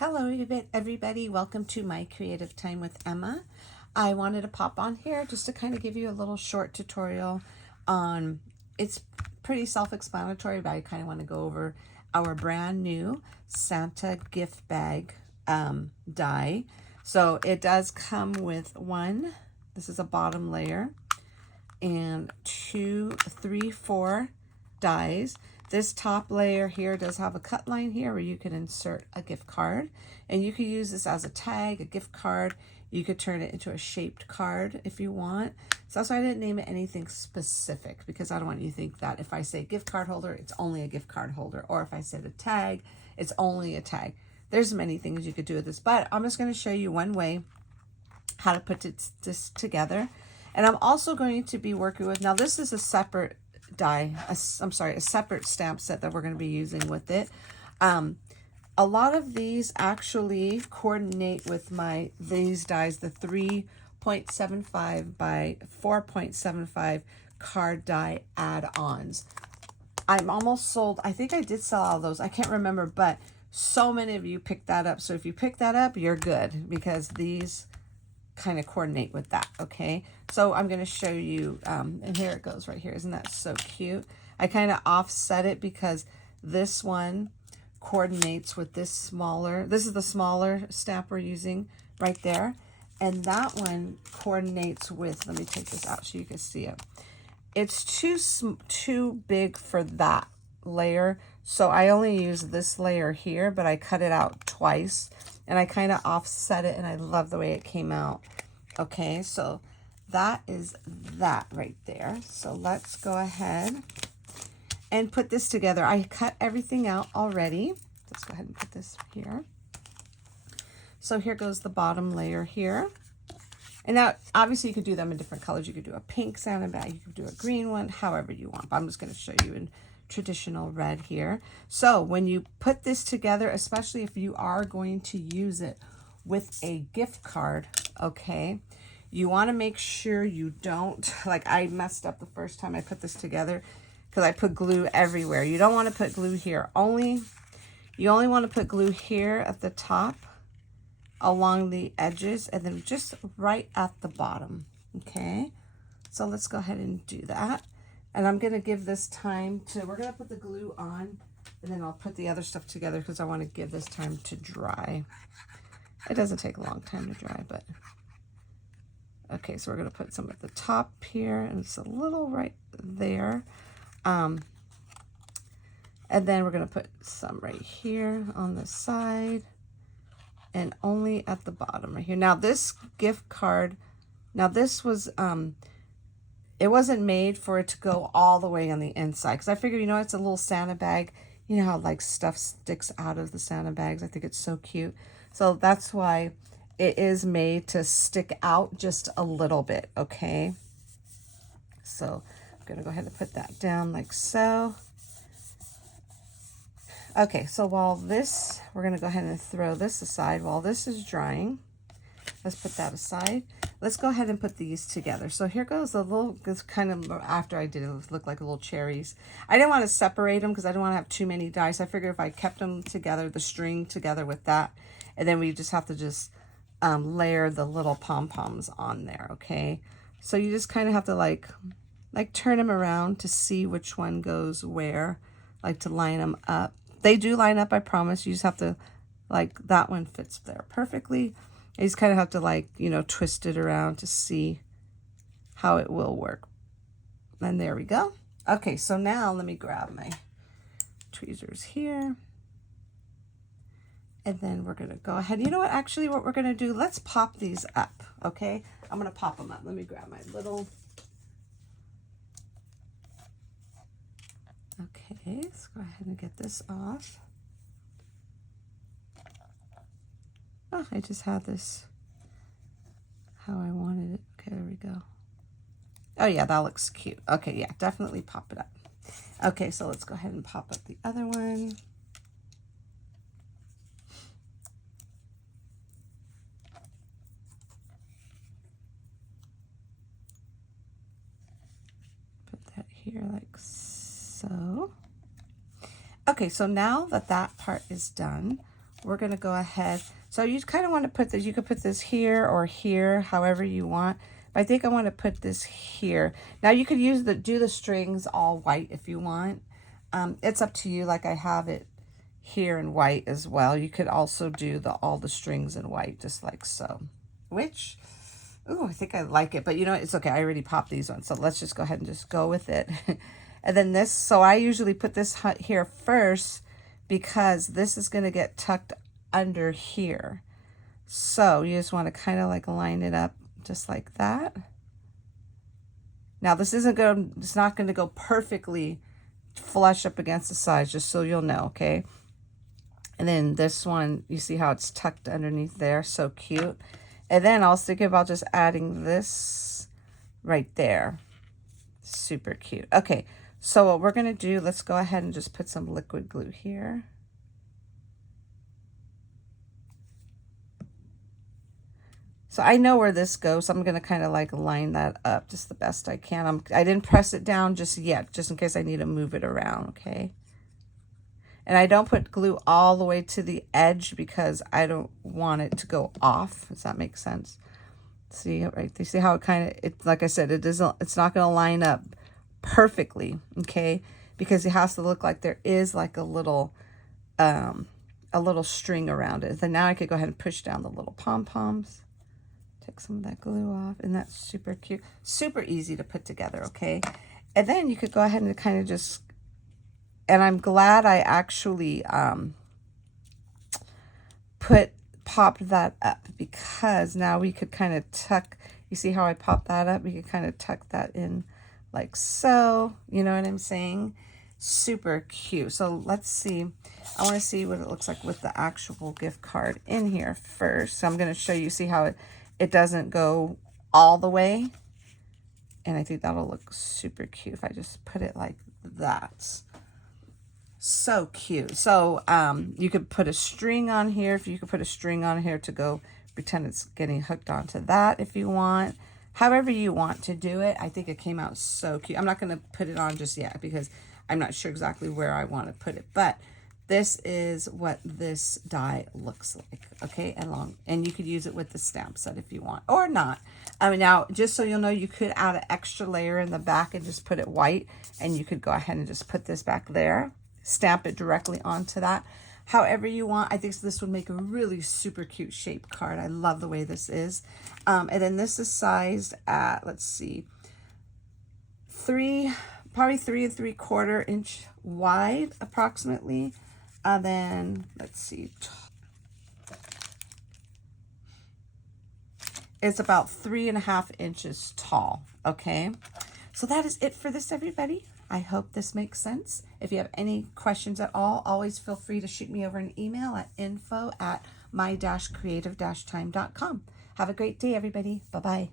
Hello everybody, welcome to my creative time with Emma. I wanted to pop on here just to kind of give you a little short tutorial on, it's pretty self-explanatory, but I kind of want to go over our brand new Santa gift bag die. So it does come with one, this is a bottom layer, and 2, 3, 4 dies. This top layer here does have a cut line here where you can insert a gift card, and you could use this as a tag, a gift card. You could turn it into a shaped card if you want. So that's why I didn't name it anything specific, because I don't want you to think that if I say gift card holder, it's only a gift card holder, or if I said a tag, it's only a tag. There's many things you could do with this, but I'm just going to show you one way how to put this together. And I'm also going to be working with, now this is a separate die, a separate stamp set that we're going to be using with it. A lot of these actually coordinate with these dies, the 3.75 by 4.75 card die add-ons. I'm almost sold. I think I did sell all those. I can't remember, but so many of you picked that up. So if you pick that up, you're good, because these kind of coordinate with that. Okay, so I'm going to show you, and here it goes right here. Isn't that so cute? I kind of offset it because this one coordinates with this smaller, this is the smaller stamp we're using right there, and that one coordinates with, let me take this out so you can see it. It's too big for that layer, so I only use this layer here, but I cut it out twice and I kind of offset it, and I love the way it came out. Okay, so that is that right there. So let's go ahead and put this together. I cut everything out already. Let's go ahead and put this here. So here goes the bottom layer here. And now, obviously, you could do them in different colors. You could do a pink Santa bag, you could do a green one, however you want. But I'm just going to show you in traditional red here. So when you put this together, especially if you are going to use it with a gift card, okay, you want to make sure you don't, like I messed up the first time I put this together because I put glue everywhere. You don't want to put glue here. You only want to put glue here at the top, along the edges, and then just right at the bottom. Okay, so let's go ahead and do that. And I'm going to give this time to, we're going to put the glue on, and then I'll put the other stuff together because I want to give this time to dry. It doesn't take a long time to dry, but okay, so we're going to put some at the top here, and it's a little right there. And then we're going to put some right here on the side, and only at the bottom right here. Now this gift card, now this was, it wasn't made for it to go all the way on the inside, because I figured, you know, it's a little Santa bag. You know how like stuff sticks out of the Santa bags? I think it's so cute. So that's why it is made to stick out just a little bit, okay? So I'm going to go ahead and put that down like so. Okay, so while this, we're going to go ahead and throw this aside while this is drying. Let's put that aside. Let's go ahead and put these together. So here goes a little, this kind of, after I did it, looked like little cherries. I didn't want to separate them because I didn't want to have too many dies. I figured if I kept them together, the string together with that, and then we just have to just layer the little pom-poms on there, okay? So you just kind of have to like turn them around to see which one goes where, like to line them up. They do line up, I promise. You just have to, like, that one fits there perfectly. You just kind of have to, like, you know, twist it around to see how it will work. And there we go. Okay, so now let me grab my tweezers here. And then we're going to go ahead. You know what? Actually, what we're going to do, let's pop these up, okay? I'm going to pop them up. Let me grab my little... Okay, let's go ahead and get this off. Oh, I just had this how I wanted it. Okay, there we go. Oh yeah, that looks cute. Okay, yeah, definitely pop it up. Okay, so let's go ahead and pop up the other one. Put that here like so. Okay, so now that that part is done, we're going to go ahead. So you kind of want to put this, you could put this here or here, however you want. But I think I want to put this here. Now you could use do the strings all white if you want. It's up to you. Like I have it here in white as well. You could also do all the strings in white, just like so. Which, ooh, I think I like it. But you know, it's okay. I already popped these ones. So let's just go ahead and just go with it. And then this, so I usually put this here first because this is going to get tucked under here. So you just want to kind of like line it up just like that. Now this isn't going to, it's not going to go perfectly flush up against the sides, just so you'll know, okay? And then this one, you see how it's tucked underneath there, so cute. And then I was thinking about just adding this right there. Super cute. Okay, so what we're going to do, let's go ahead and just put some liquid glue here. So I know where this goes, so I'm going to kind of like line that up just the best I can. I didn't press it down just yet, just in case I need to move it around, okay? And I don't put glue all the way to the edge because I don't want it to go off. Does that make sense? See, right? You see how it kind of, like I said, it's not going to line up perfectly, okay? Because it has to look like there is like a little string around it. Then now I could go ahead and push down the little pom-poms. Take some of that glue off, and that's super cute. Super easy to put together, okay? And then you could go ahead and kind of just, and I'm glad I actually popped that up, because now we could kind of tuck, you see how I popped that up? We could kind of tuck that in like so, you know what I'm saying? Super cute. So let's see. I want to see what it looks like with the actual gift card in here first. So I'm going to show you, see how it doesn't go all the way. And I think that'll look super cute if I just put it like that. So cute. So you could put a string on here. If you could put a string on here to go pretend it's getting hooked onto that if you want. However you want to do it. I think it came out so cute. I'm not going to put it on just yet because I'm not sure exactly where I want to put it. But this is what this die looks like, okay? And you could use it with the stamp set if you want, or not. I mean, now, just so you'll know, you could add an extra layer in the back and just put it white, and you could go ahead and just put this back there, stamp it directly onto that. However you want. I think this would make a really super cute shaped card. I love the way this is. And then this is sized at, let's see, probably 3 3/4 inch wide, approximately. Then let's see, it's about 3.5 inches tall. Okay, so that is it for this, everybody. I hope this makes sense. If you have any questions at all, always feel free to shoot me over an email at info@my-creative-time.com. Have a great day, everybody. Bye-bye.